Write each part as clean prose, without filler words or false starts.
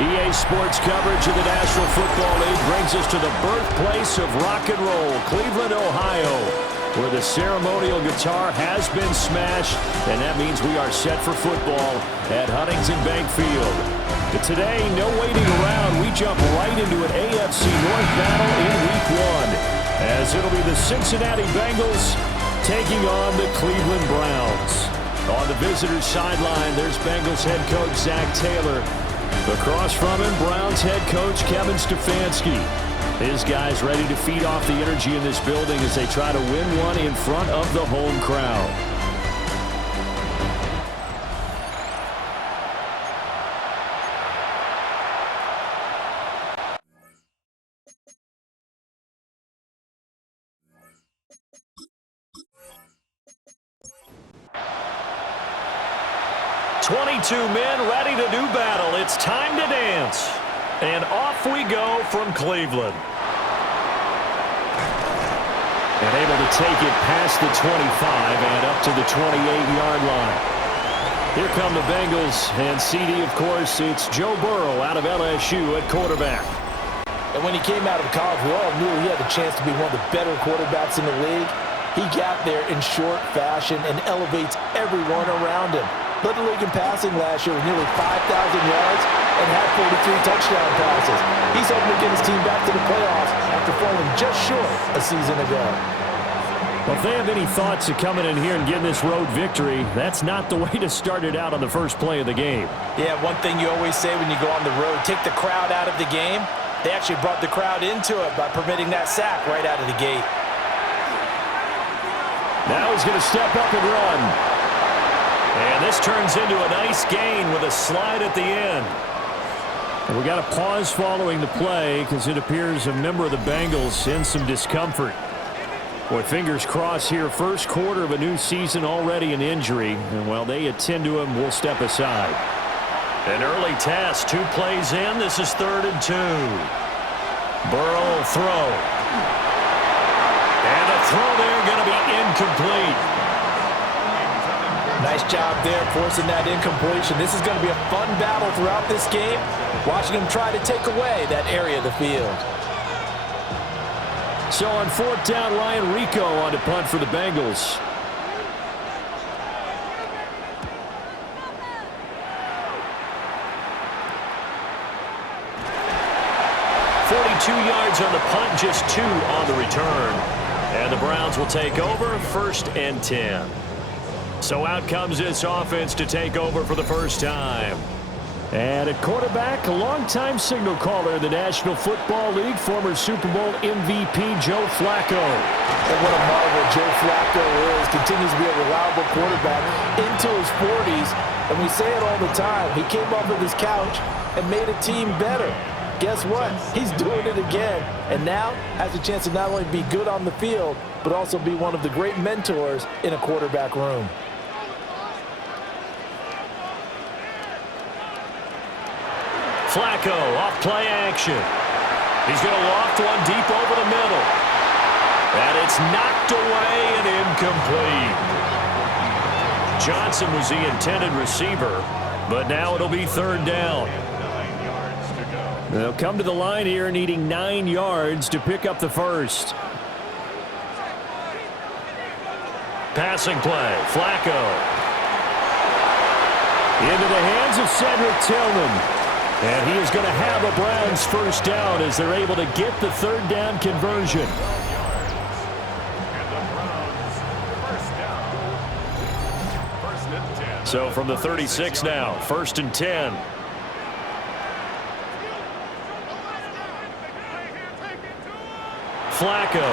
EA Sports coverage of the National Football League brings us to the birthplace of rock and roll, Cleveland, Ohio, where the ceremonial guitar has been smashed, and that means we are set for football at Huntington Bank Field. But today, no waiting around. We jump right into an AFC North battle in Week 1, as it'll be the Cincinnati Bengals taking on the Cleveland Browns. On the visitors' sideline, there's Bengals head coach Zach Taylor. Across from him, Browns head coach Kevin Stefanski. His guys ready to feed off the energy in this building as they try to win one in front of the home crowd. Men ready to do battle. It's time to dance. And off we go from Cleveland. And able to take it past the 25 and up to the 28-yard line. Here come the Bengals. And CD, of course, it's Joe Burrow out of LSU at quarterback. And when he came out of college, we all knew he had the chance to be one of the better quarterbacks in the league. He got there in short fashion and elevates everyone around him. Led the league in passing last year with nearly 5,000 yards and had 43 touchdown passes. He's hoping to get his team back to the playoffs after falling just short a season ago. Well, if they have any thoughts of coming in here and getting this road victory, that's not the way to start it out on the first play of the game. Yeah, one thing you always say when you go on the road, take the crowd out of the game. They actually brought the crowd into it by permitting that sack right out of the gate. Now he's going to step up and run. And this turns into a nice gain with a slide at the end. And we got a pause following the play because it appears a member of the Bengals in some discomfort. Boy, fingers crossed here. First quarter of a new season, already an injury. And while they attend to him, we'll step aside. An early test, 2 plays in. This is 3rd and 2. Burrow will throw. And the throw there going to be incomplete. Nice job there forcing that incompletion. This is going to be a fun battle throughout this game. Watching him try to take away that area of the field. So on 4th down, Ryan Rico on to punt for the Bengals. Yards on the punt, just 2 on the return. And the Browns will take over, 1st and 10. So out comes this offense to take over for the first time. And at quarterback, a longtime signal caller in the National Football League, former Super Bowl MVP Joe Flacco. And what a marvel Joe Flacco is. Continues to be a reliable quarterback into his 40s. And we say it all the time. He came off of his couch and made a team better. Guess what? He's doing it again. And now has a chance to not only be good on the field, but also be one of the great mentors in a quarterback room. Flacco off play action. He's going to loft one deep over the middle. And it's knocked away and incomplete. Johnson was the intended receiver, but now it'll be 3rd down. They'll come to the line here needing 9 yards to pick up the first. Passing play, Flacco. Into the hands of Cedric Tillman. And he is going to have a Browns first down as they're able to get the 3rd down conversion. So from the 36 now, 1st and 10. Flacco.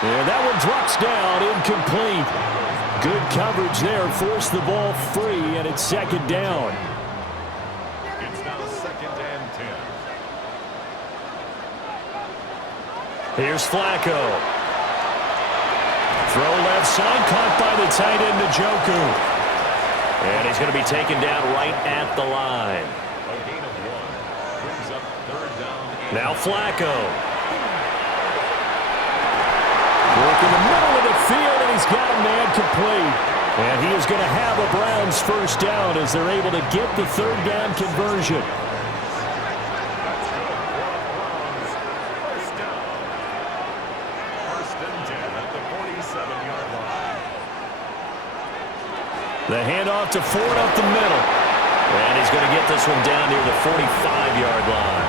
And that one drops down, incomplete. Good coverage there, forced the ball free, and it's 2nd down. It's now 2nd and 10. Here's Flacco. Throw left side, caught by the tight end, Njoku. And he's going to be taken down right at the line. A gain of 1 brings up 3rd down. Now Flacco. Work in the middle of the field, and he's got a man complete. And he is going to have a Browns first down as they're able to get the third down conversion. The handoff to Ford up the middle. And he's going to get this one down near the 45-yard line.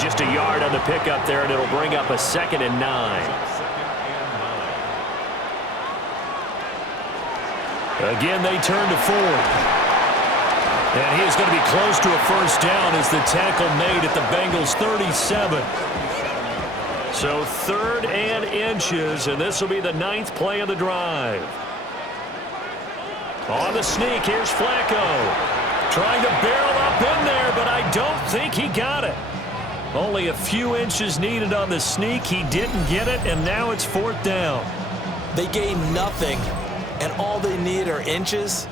Just a yard on the pickup there, and it'll bring up a 2nd and 9. Again, they turn to Ford. And he is going to be close to a first down as the tackle made at the Bengals' 37. So 3rd and inches, and this will be the 9th play of the drive. On the sneak, here's Flacco. Trying to barrel up in there, but I don't think he got it. Only a few inches needed on the sneak. He didn't get it, and now it's 4th down. They gain nothing, and all they need are inches.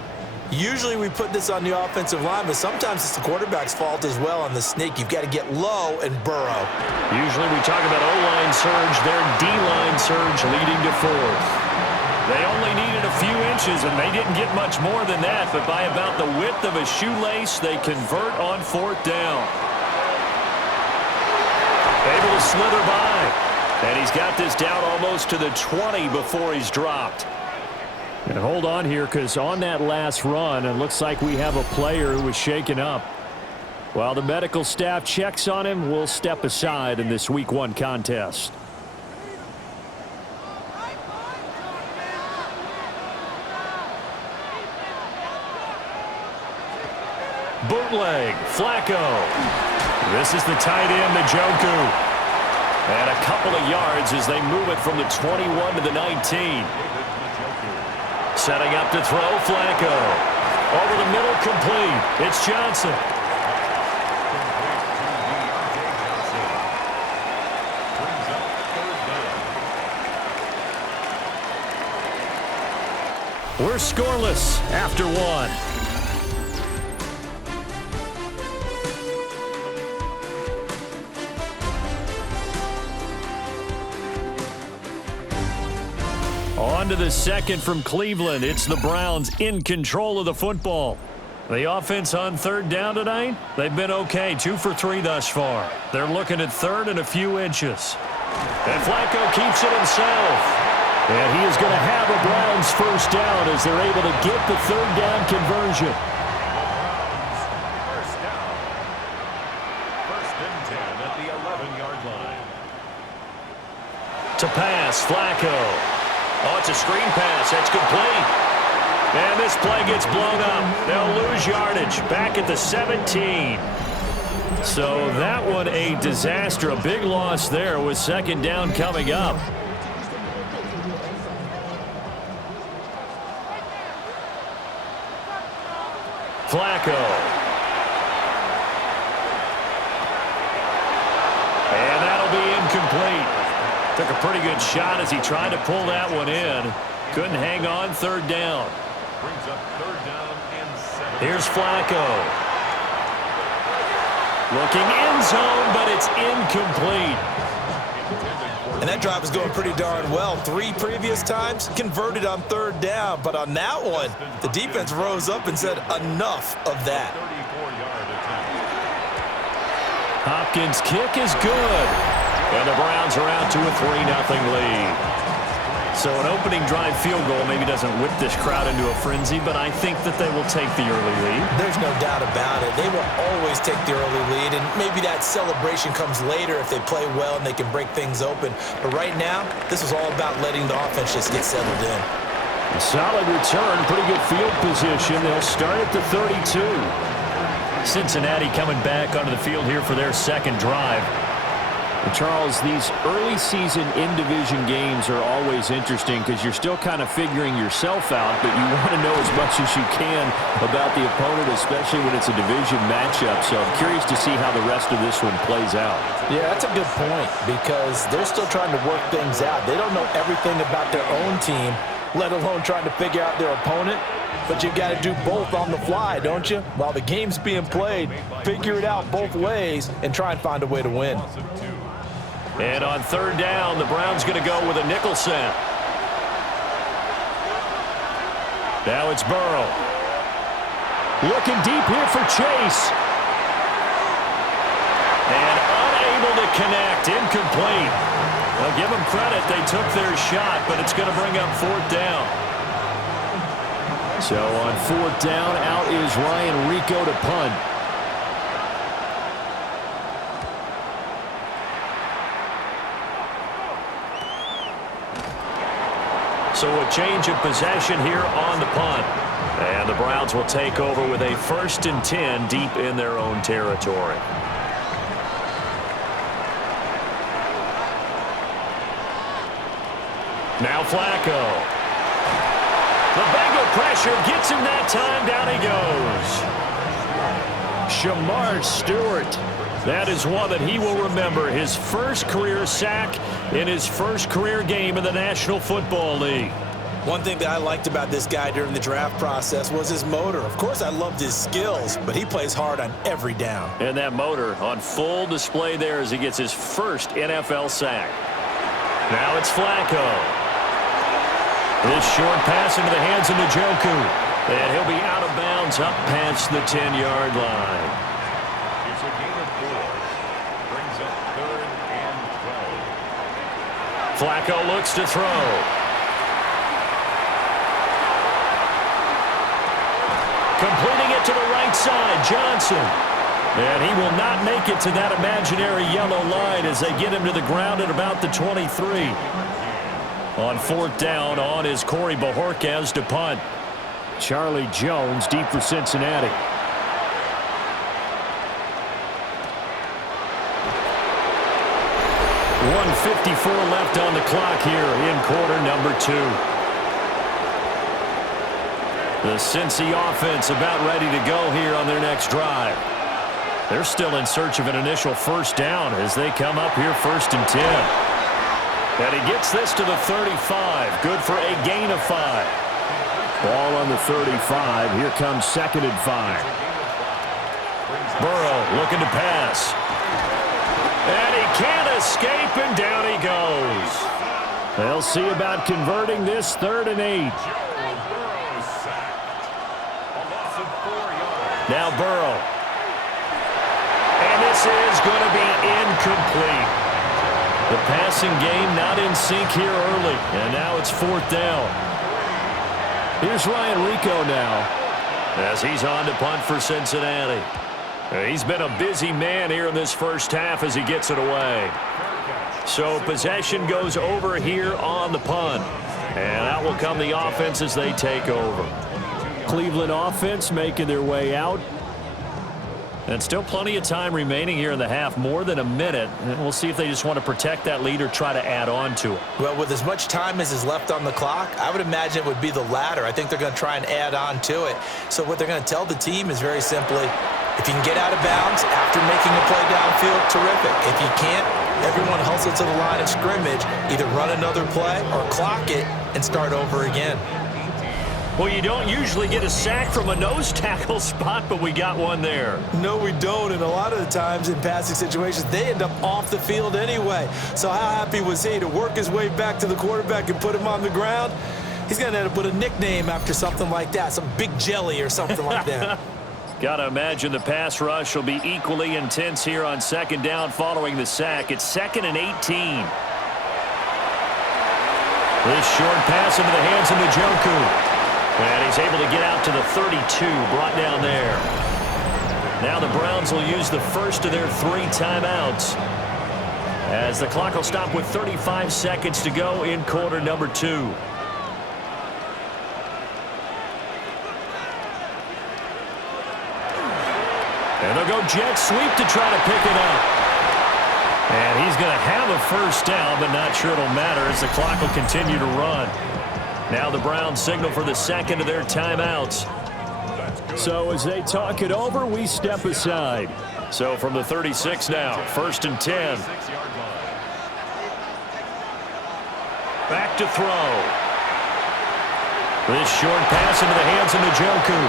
Usually we put this on the offensive line, but sometimes it's the quarterback's fault as well on the sneak. You've got to get low and burrow. Usually we talk about O-line surge, their D-line surge leading to 4th. They only needed a few inches, and they didn't get much more than that, but by about the width of a shoelace, they convert on 4th down. Able to slither by, and he's got this down almost to the 20 before he's dropped. And hold on here, because on that last run, it looks like we have a player who was shaken up. While the medical staff checks on him, we'll step aside in this Week 1 contest. Bootleg, Flacco. This is the tight end, Njoku. And a couple of yards as they move it from the 21 to the 19. Setting up to throw, Flacco. Over the middle, complete. It's Johnson. We're scoreless after 1. On to the 2nd from Cleveland. It's the Browns in control of the football. The offense on 3rd down tonight, they've been okay. 2 for 3 thus far. They're looking at 3rd and a few inches. And Flacco keeps it himself. And he is going to have a Browns first down as they're able to get the 3rd down conversion. First down. 1st and 10 at the 11-yard line. To pass, Flacco. Oh, it's a screen pass. That's complete. And this play gets blown up. They'll lose yardage back at the 17. So that one a disaster. A big loss there with 2nd down coming up. Flacco. And that'll be incomplete. Took a pretty good shot as he tried to pull that one in. Couldn't hang on 3rd down. Brings up 3rd down and 7. Here's Flacco. Looking end zone, but it's incomplete. And that drive is going pretty darn well. 3 previous times converted on 3rd down, but on that one, the defense rose up and said enough of that. 34-yard attempt. Hopkins' kick is good. And the Browns are out to a 3-0 lead. So an opening drive field goal maybe doesn't whip this crowd into a frenzy, but I think that they will take the early lead. There's no doubt about it. They will always take the early lead, and maybe that celebration comes later if they play well and they can break things open. But right now, this is all about letting the offense just get settled in. A solid return, pretty good field position. They'll start at the 32. Cincinnati coming back onto the field here for their 2nd drive. Charles, these early season in-division games are always interesting because you're still kind of figuring yourself out, but you want to know as much as you can about the opponent, especially when it's a division matchup. So I'm curious to see how the rest of this one plays out. Yeah, that's a good point because they're still trying to work things out. They don't know everything about their own team, let alone trying to figure out their opponent. But you got to do both on the fly, don't you? While the game's being played, figure it out both ways and try and find a way to win. And on 3rd down, the Browns going to go with a nickel set. Now it's Burrow. Looking deep here for Chase. And unable to connect. Incomplete. Well, give them credit. They took their shot, but it's going to bring up 4th down. So on 4th down, out is Ryan Rico to punt. So a change of possession here on the punt. And the Browns will take over with a 1st and 10 deep in their own territory. Now Flacco. The Bengal pressure gets him that time. Down he goes. Shamar Stewart. That is one that he will remember. His first career sack in his first career game in the National Football League. One thing that I liked about this guy during the draft process was his motor. Of course, I loved his skills, but he plays hard on every down. And that motor on full display there as he gets his first NFL sack. Now it's Flacco. This short pass into the hands of Njoku. And he'll be out of bounds up past the 10-yard line. It's a gain of 4. Brings up 3rd and 12. Flacco looks to throw. Completing it to the right side, Johnson. And he will not make it to that imaginary yellow line as they get him to the ground at about the 23. On 4th down, on is Corey Bojorquez to punt. Charlie Jones deep for Cincinnati. 1:54 left on the clock here in quarter number 2. The Cincy offense about ready to go here on their next drive. They're still in search of an initial 1st down as they come up here 1st and 10. And he gets this to the 35. Good for a gain of 5. Ball on the 35. Here comes 2nd and 5. Burrow looking to pass. And he can't escape, and down he goes. They'll see about converting this 3rd and 8. Now Burrow. And this is going to be incomplete. The passing game not in sync here early. And now it's 4th down. Here's Ryan Rico now as he's on to punt for Cincinnati. He's been a busy man here in this first half as he gets it away. So possession goes over here on the punt. And out will come the offense as they take over. Cleveland offense making their way out. And still plenty of time remaining here in the half, more than a minute. And we'll see if they just want to protect that lead or try to add on to it. Well, with as much time as is left on the clock, I would imagine it would be the latter. I think they're going to try and add on to it. So what they're going to tell the team is very simply, if you can get out of bounds after making a play downfield, terrific. If you can't, everyone hustle to the line of scrimmage, either run another play or clock it and start over again. Well, you don't usually get a sack from a nose tackle spot, but we got one there. No, we don't, and a lot of the times in passing situations, they end up off the field anyway. So how happy was he to work his way back to the quarterback and put him on the ground? He's going to end up with a nickname after something like that, some Big Jelly or something like that. Got to imagine the pass rush will be equally intense here on 2nd down following the sack. It's 2nd and 18. This short pass into the hands of Njoku. And he's able to get out to the 32, brought down there. Now the Browns will use the first of their 3 timeouts, as the clock will stop with 35 seconds to go in quarter number 2. And they'll go jet sweep to try to pick it up. And he's going to have a 1st down, but not sure it'll matter as the clock will continue to run. Now the Browns signal for the 2nd of their timeouts. So as they talk it over, we step aside. So from the 36 now, 1st and 10. Back to throw. This short pass into the hands of Njoku.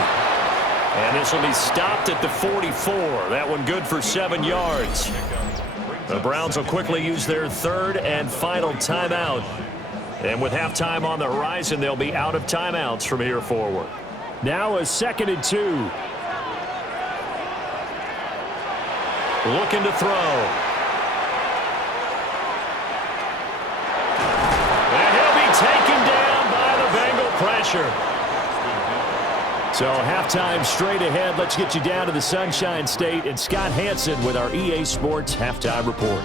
And this will be stopped at the 44. That one good for 7 yards. The Browns will quickly use their 3rd and final timeout And with halftime on the horizon, they'll be out of timeouts from here forward. Now a 2nd and 2. Looking to throw. And he'll be taken down by the Bengal pressure. So halftime straight ahead. Let's get you down to the Sunshine State and Scott Hansen with our EA Sports Halftime Report.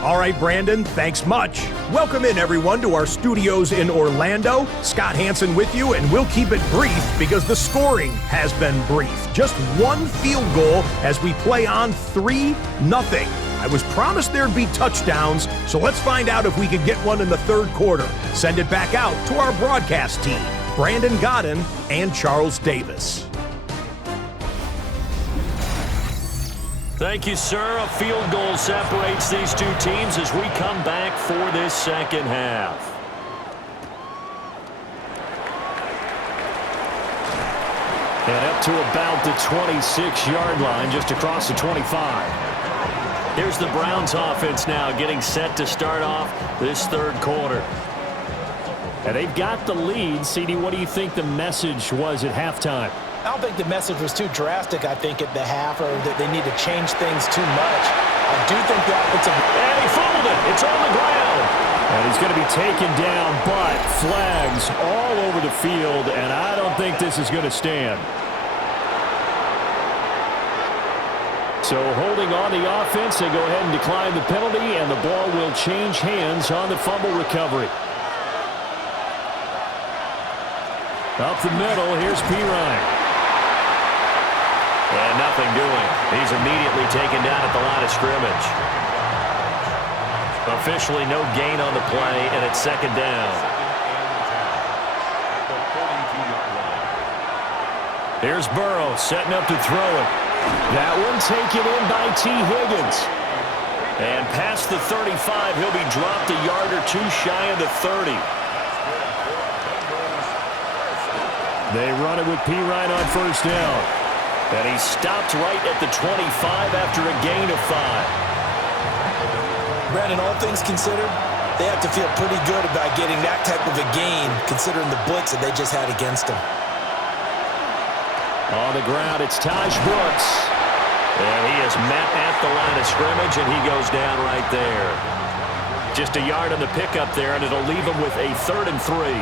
All right, Brandon, thanks much. Welcome in, everyone, to our studios in Orlando. Scott Hansen with you, and we'll keep it brief because the scoring has been brief. Just one field goal as we play on 3-0. I was promised there'd be touchdowns, so let's find out if we could get one in the third quarter. Send it back out to our broadcast team, Brandon Godden and Charles Davis. Thank you, sir. A field goal separates these two teams as we come back for this second half. And up to about the 26-yard line, just across the 25. Here's the Browns offense now getting set to start off this third quarter. And they've got the lead. CD, what do you think the message was at halftime? I don't think the message was too drastic, I think, at the half, or that they need to change things too much. I do think the offensive... And he fumbled it. It's on the ground. And he's going to be taken down, but flags all over the field, and I don't think this is going to stand. So holding on the offense, they go ahead and decline the penalty, and the ball will change hands on the fumble recovery. Up the middle, here's P. Ryan. And nothing doing. He's immediately taken down at the line of scrimmage. Officially no gain on the play, and it's second down. Here's Burrow setting up to throw it. That one taken in by T. Higgins. And past the 35, he'll be dropped a yard or two shy of the 30. They run it with P. Ryan on first down. And he stopped right at the 25 after a gain of 5. Brandon, all things considered, they have to feel pretty good about getting that type of a gain, considering the blitz that they just had against them. On the ground, it's Taj Brooks. And he is met at the line of scrimmage, and he goes down right there. Just a yard on the pickup there, and it'll leave him with a 3rd and 3.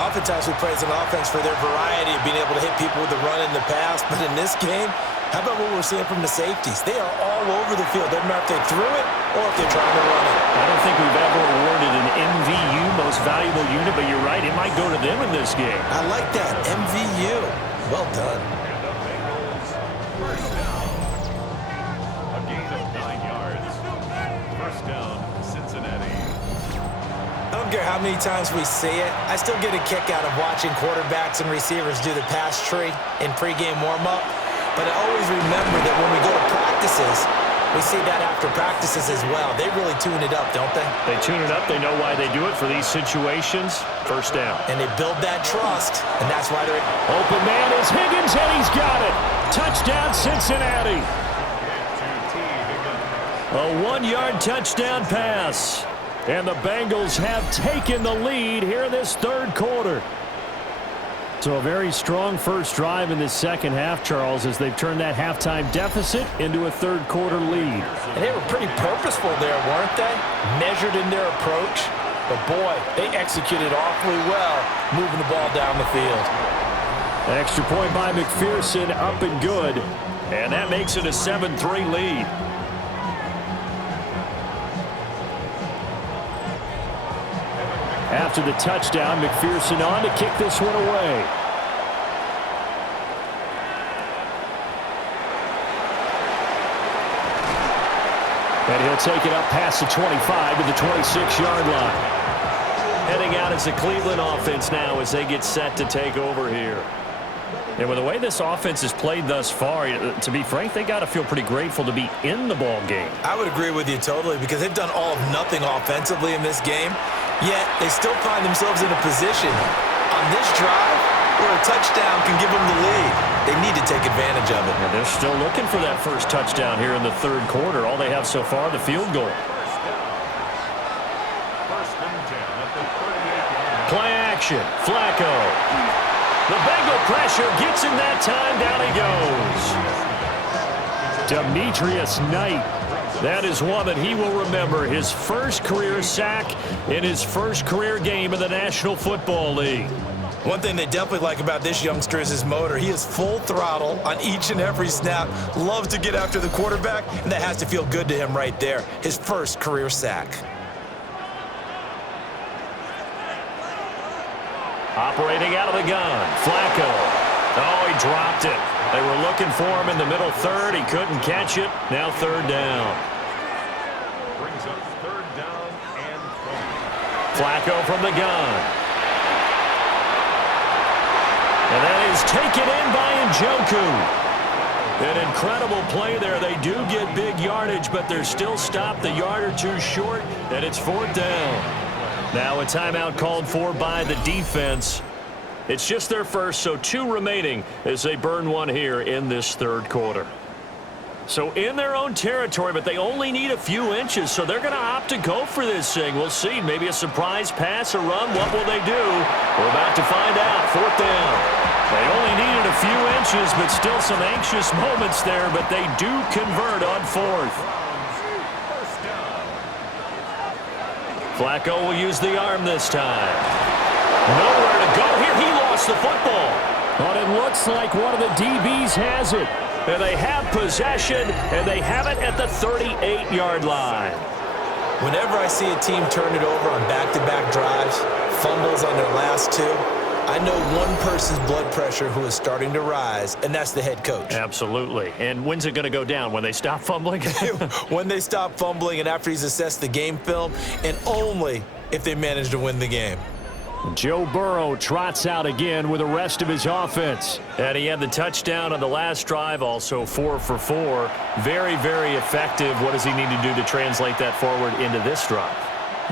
Oftentimes we praise an offense for their variety of being able to hit people with the run in the pass, but in this game, how about what we're seeing from the safeties? They are all over the field. Doesn't matter if they threw it or if they're trying to run it. I don't think we've ever awarded an MVU, most valuable unit, but you're right, it might go to them in this game. I like that, MVU. Well done. First down. A gain of 9 yards. First down, Cincinnati. I don't care how many times we see it, I still get a kick out of watching quarterbacks and receivers do the pass tree in pregame warm-up. But I always remember that when we go to practices, we see that after practices as well. They really tune it up, don't they? They tune it up. They know why they do it for these situations. First down. And they build that trust, and that's why they're... Open man is Higgins, and he's got it. Touchdown, Cincinnati. A 1-yard touchdown pass. And the Bengals have taken the lead here in this third quarter. So a very strong first drive in this second half, Charles, as they've turned that halftime deficit into a third quarter lead. And they were pretty purposeful there, weren't they? Measured in their approach. But boy, they executed awfully well, moving the ball down the field. Extra point by McPherson, up and good. And that makes it a 7-3 lead. After the touchdown, McPherson on to kick this one away. And he'll take it up past the 25 to the 26-yard line. Heading out as the Cleveland offense now as they get set to take over here. And with the way this offense has played thus far, to be frank, they got to feel pretty grateful to be in the ball game. I would agree with you totally because they've done all of nothing offensively in this game, yet they still find themselves in a position on this drive where a touchdown can give them the lead. They need to take advantage of it. And they're still looking for that first touchdown here in the third quarter. All they have so far, the field goal. action. Flacco. The Bengal pressure gets him that time. Down he goes. Demetrius Knight. That is one that he will remember. His first career sack in his first career game in the National Football League. One thing they definitely like about this youngster is his motor. He is full throttle on each and every snap. Loves to get after the quarterback, and that has to feel good to him right there. His first career sack. Operating out of the gun. Flacco. Oh, he dropped it. They were looking for him in the middle third. He couldn't catch it. Now third down. Brings up third down and 20. Flacco from the gun. And that is taken in by Njoku. An incredible play there. They do get big yardage, but they're still stopped the yard or two short, and it's fourth down. Now a timeout called for by the defense. It's just their first, so 2 remaining as they burn one here in this third quarter. So in their own territory, but they only need a few inches, so they're going to opt to go for this thing. We'll see. Maybe a surprise pass, a run. What will they do? We're about to find out. Fourth down. They only needed a few inches, but still some anxious moments there, but they do convert on fourth. Flacco will use the arm this time. Nowhere to go here. He lost the football. But it looks like one of the DBs has it. And they have possession, and they have it at the 38-yard line. Whenever I see a team turn it over on back-to-back drives, fumbles on their last 2, I know one person's blood pressure who is starting to rise, and that's the head coach. Absolutely. And when's it going to go down? When they stop fumbling? When they stop fumbling and after he's assessed the game film, and only if they manage to win the game. Joe Burrow trots out again with the rest of his offense. And he had the touchdown on the last drive, also 4 for 4. Very, very effective. What does he need to do to translate that forward into this drive?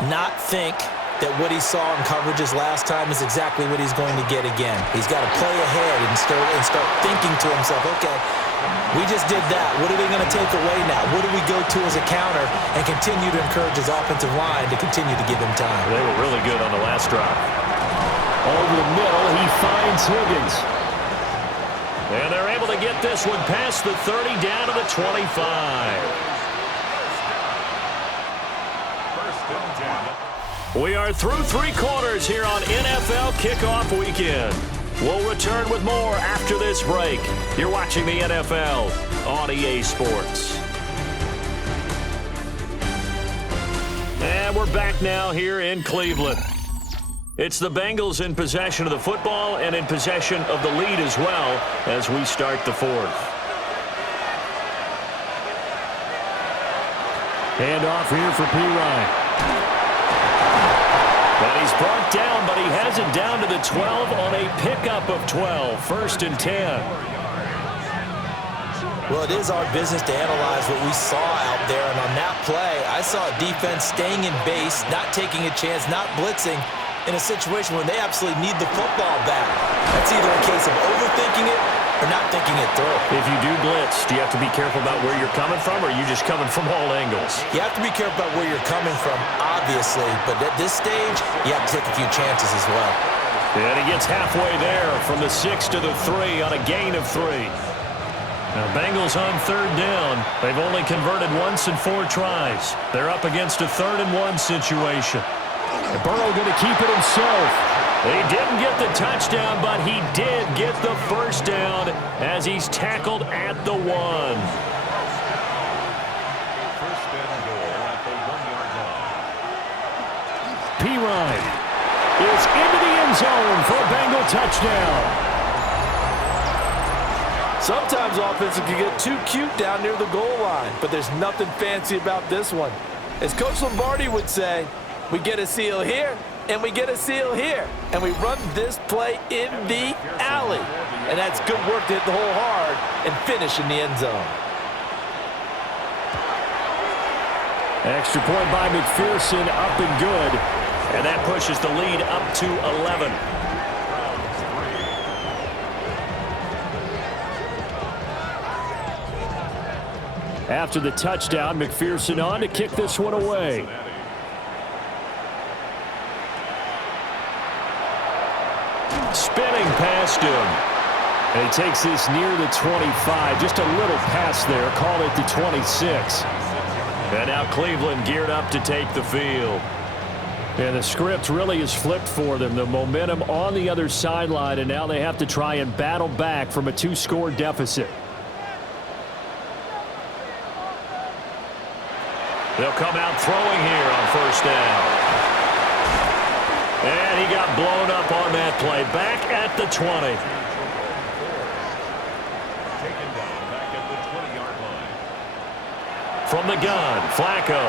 Not think that what he saw in coverages last time is exactly what he's going to get again. He's got to play ahead and start thinking to himself, okay, we just did that. What are they going to take away now? What do we go to as a counter? And continue to encourage his offensive line to continue to give him time. They were really good on the last drive. Over the middle, he finds Higgins. And they're able to get this one past the 30 down to the 25. We are through 3 quarters here on NFL Kickoff Weekend. We'll return with more after this break. You're watching the NFL on EA Sports. And we're back now here in Cleveland. It's the Bengals in possession of the football and in possession of the lead as well as we start the fourth. Handoff here for P. Ryan. And he's brought down, but he has it down to the 12 on a pickup of 12. First and 10. Well, it is our business to analyze what we saw out there. And on that play, I saw a defense staying in base, not taking a chance, not blitzing in a situation where they absolutely need the football back. That's either a case of overthinking it or not thinking it through. If you do blitz, do you have to be careful about where you're coming from, or are you just coming from all angles? You have to be careful about where you're coming from, obviously, but at this stage, you have to take a few chances as well. And he gets halfway there from the 6 to the 3 on a gain of 3. Now, Bengals on third down. They've only converted once in 4 tries. They're up against a 3rd and 1 situation. And Burrow going to keep it himself. He didn't get the touchdown, but he did get the first down as he's tackled at the 1. First and goal at the 1-yard line. P. Ryan is into the end zone for a Bengal touchdown. Sometimes offenses can get too cute down near the goal line, but there's nothing fancy about this one. As Coach Lombardi would say, we get a seal here, and we get a seal here, and we run this play in the alley. And that's good work to hit the hole hard and finish in the end zone. Extra point by McPherson, up and good. And that pushes the lead up to 11. After the touchdown, McPherson on to kick this one away. spinning past him. And he takes this near the 25. Just a little pass there. Call it the 26. And now Cleveland geared up to take the field. And the script really is flipped for them. The momentum on the other sideline, and now they have to try and battle back from a 2-score deficit. They'll come out throwing here on first down. And he got blown up on that play. Back at the 20. Taken down back at the 20-yard line. From the gun, Flacco.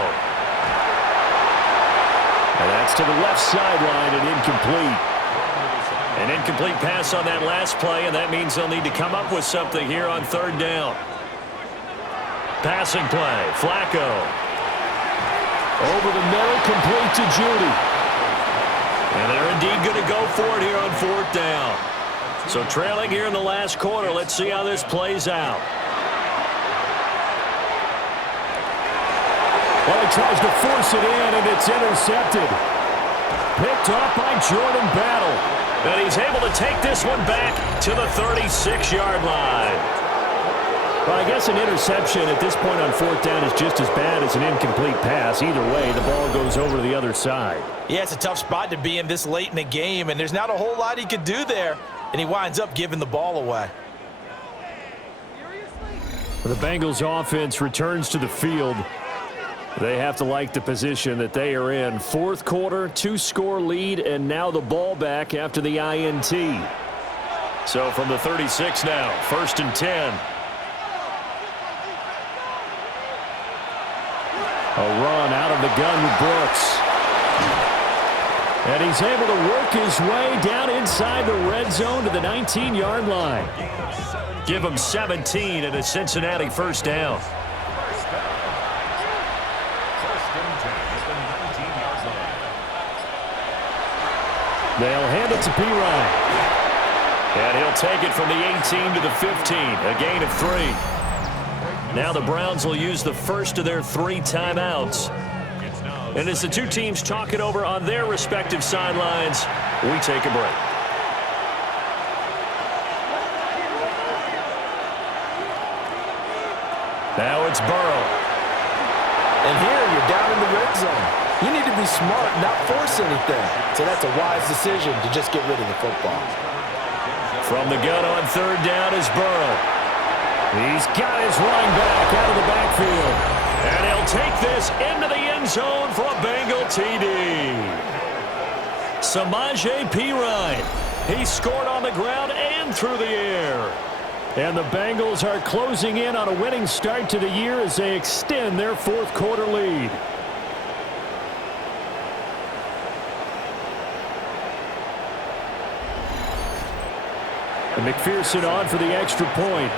And that's to the left sideline and incomplete. An incomplete pass on that last play, and that means they'll need to come up with something here on third down. Passing play, Flacco. Over the middle, complete to Judy. And they're indeed going to go for it here on fourth down. So trailing here in the last quarter, let's see how this plays out. Well, he tries to force it in, and it's intercepted. Picked up by Jordan Battle. And he's able to take this one back to the 36-yard line. Well, I guess an interception at this point on fourth down is just as bad as an incomplete pass. Either way, the ball goes over to the other side. Yeah, it's a tough spot to be in this late in the game, and there's not a whole lot he could do there, and he winds up giving the ball away. The Bengals offense returns to the field. They have to like the position that they are in. Fourth quarter, 2-score lead, and now the ball back after the INT. So from the 36 now, 1st and 10. A run out of the gun with Brooks. And he's able to work his way down inside the red zone to the 19-yard line. Give him 17 and a Cincinnati first down. They'll hand it to Pirine. And he'll take it from the 18 to the 15. A gain of 3. Now the Browns will use the first of their 3 timeouts. And as the two teams talk it over on their respective sidelines, we take a break. Now it's Burrow. And here you're down in the red zone. You need to be smart, not force anything. So that's a wise decision to just get rid of the football. From the gun on third down is Burrow. He's got his running back out of the backfield. And he'll take this into the end zone for a Bengal TD. Samaje Perine. He scored on the ground and through the air. And the Bengals are closing in on a winning start to the year as they extend their fourth quarter lead. And McPherson on for the extra point.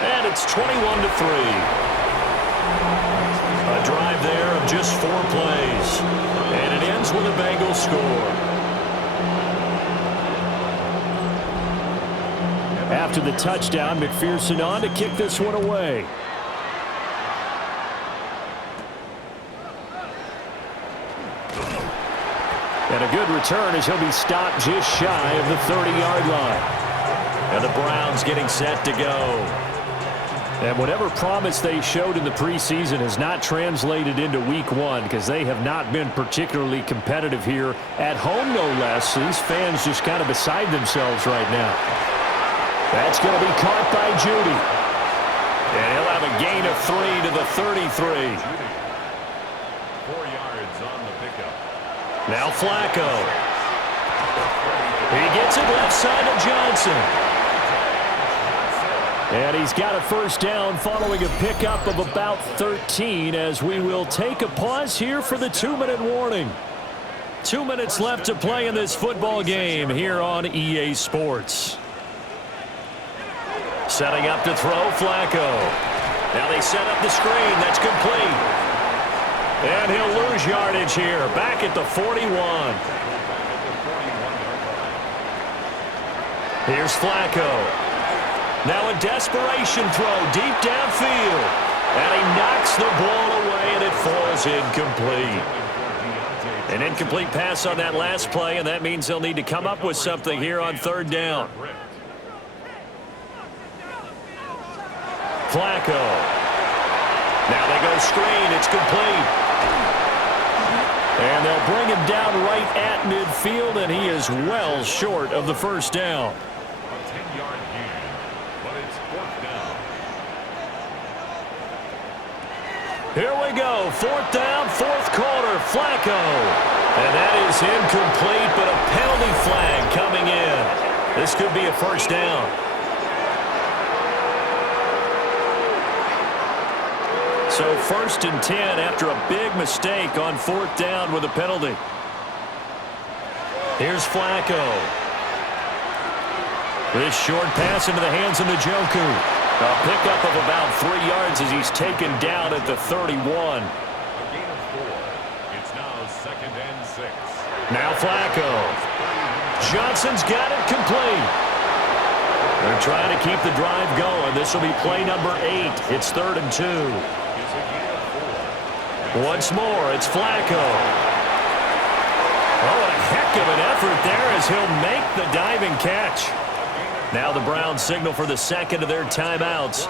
And it's 21-3. A drive there of just 4 plays. And it ends with a Bengals score. After the touchdown, McPherson on to kick this one away. And a good return as he'll be stopped just shy of the 30-yard line. And the Browns getting set to go. And whatever promise they showed in the preseason has not translated into week 1 because they have not been particularly competitive here at home, no less. These fans just kind of beside themselves right now. That's going to be caught by Judy. And he'll have a gain of 3 to the 33. 4 yards on the pickup. Now Flacco. He gets it left side to Johnson. And he's got a first down following a pickup of about 13 as we will take a pause here for the 2-minute warning. 2 minutes left to play in this football game here on EA Sports. Setting up to throw Flacco. Now they set up the screen. That's complete. And he'll lose yardage here. Back at the 41. Here's Flacco. Now a desperation throw deep downfield. And he knocks the ball away, and it falls incomplete. An incomplete pass on that last play, and that means they'll need to come up with something here on third down. Flacco. Now they go screen. It's complete. And they'll bring him down right at midfield, and he is well short of the first down. A 10-yard gain, but it's fourth down. Here we go. Fourth down, fourth quarter. Flacco. And that is incomplete, but a penalty flag coming in. This could be a first down. So 1st and 10 after a big mistake on fourth down with a penalty. Here's Flacco. This short pass into the hands of Njoku. A pickup of about 3 yards as he's taken down at the 31. A gain of 4. It's now 2nd and 6. Now Flacco. Johnson's got it complete. They're trying to keep the drive going. This will be play number 8. It's 3rd and 2. Once more, it's Flacco. Oh, what a heck of an effort there as he'll make the diving catch. Now the Browns signal for the second of their timeouts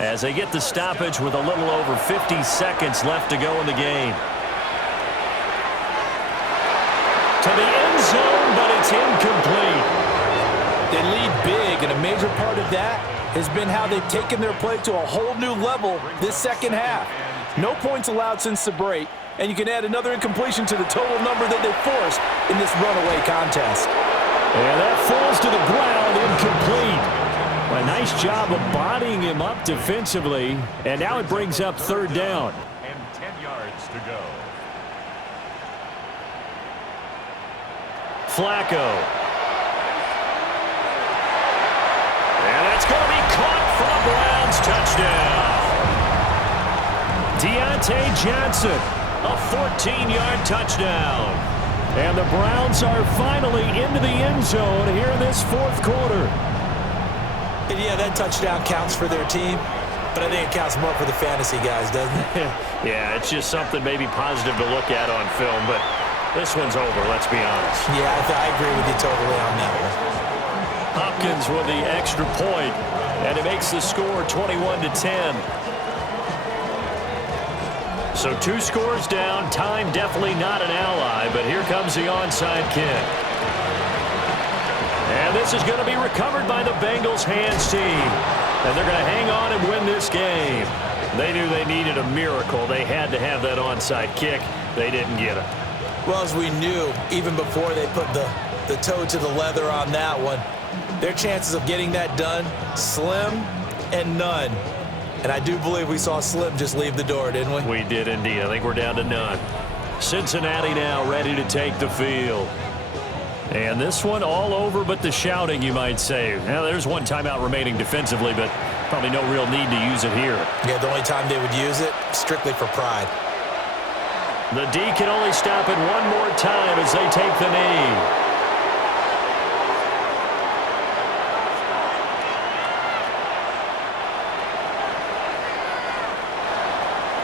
as they get the stoppage with a little over 50 seconds left to go in the game. To the end zone, but it's incomplete. They lead big, and a major part of that has been how they've taken their play to a whole new level this second half. No points allowed since the break, and you can add another incompletion to the total number that they forced in this runaway contest. And that falls to the ground, incomplete. A nice job of bodying him up defensively, and now it brings up third down. And 10 yards to go. Flacco. And that's going to be caught for a Browns touchdown. Deontay Johnson, a 14-yard touchdown. And the Browns are finally into the end zone here in this fourth quarter. And yeah, that touchdown counts for their team, but I think it counts more for the fantasy guys, doesn't it? Yeah, it's just something maybe positive to look at on film, but this one's over, let's be honest. Yeah, I agree with you totally on that one. Hopkins with the extra point, and it makes the score 21-10. So 2 scores down, time definitely not an ally, but here comes the onside kick. And this is going to be recovered by the Bengals hands team. And they're going to hang on and win this game. They knew they needed a miracle. They had to have that onside kick. They didn't get it. Well, as we knew, even before they put the toe to the leather on that one, their chances of getting that done, slim and none. And I do believe we saw Slim just leave the door, didn't we? We did indeed. I think we're down to none. Cincinnati now ready to take the field. And this one all over but the shouting, you might say. Now, there's one timeout remaining defensively, but probably no real need to use it here. Yeah, the only time they would use it, strictly for pride. The D can only stop it one more time as they take the knee.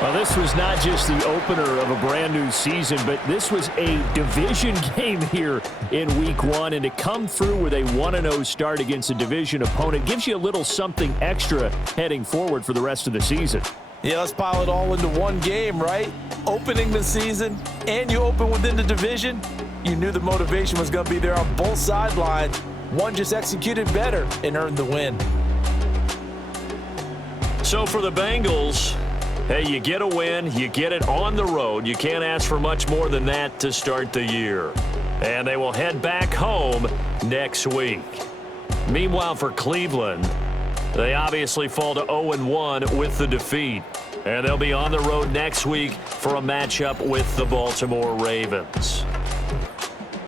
Well, this was not just the opener of a brand new season, but this was a division game here in week 1. And to come through with a 1-0 start against a division opponent gives you a little something extra heading forward for the rest of the season. Yeah, let's pile it all into one game, right? Opening the season, and you open within the division. You knew the motivation was going to be there on both sidelines. One just executed better and earned the win. So for the Bengals, hey, you get a win, you get it on the road. You can't ask for much more than that to start the year. And they will head back home next week. Meanwhile, for Cleveland, they obviously fall to 0-1 with the defeat. And they'll be on the road next week for a matchup with the Baltimore Ravens.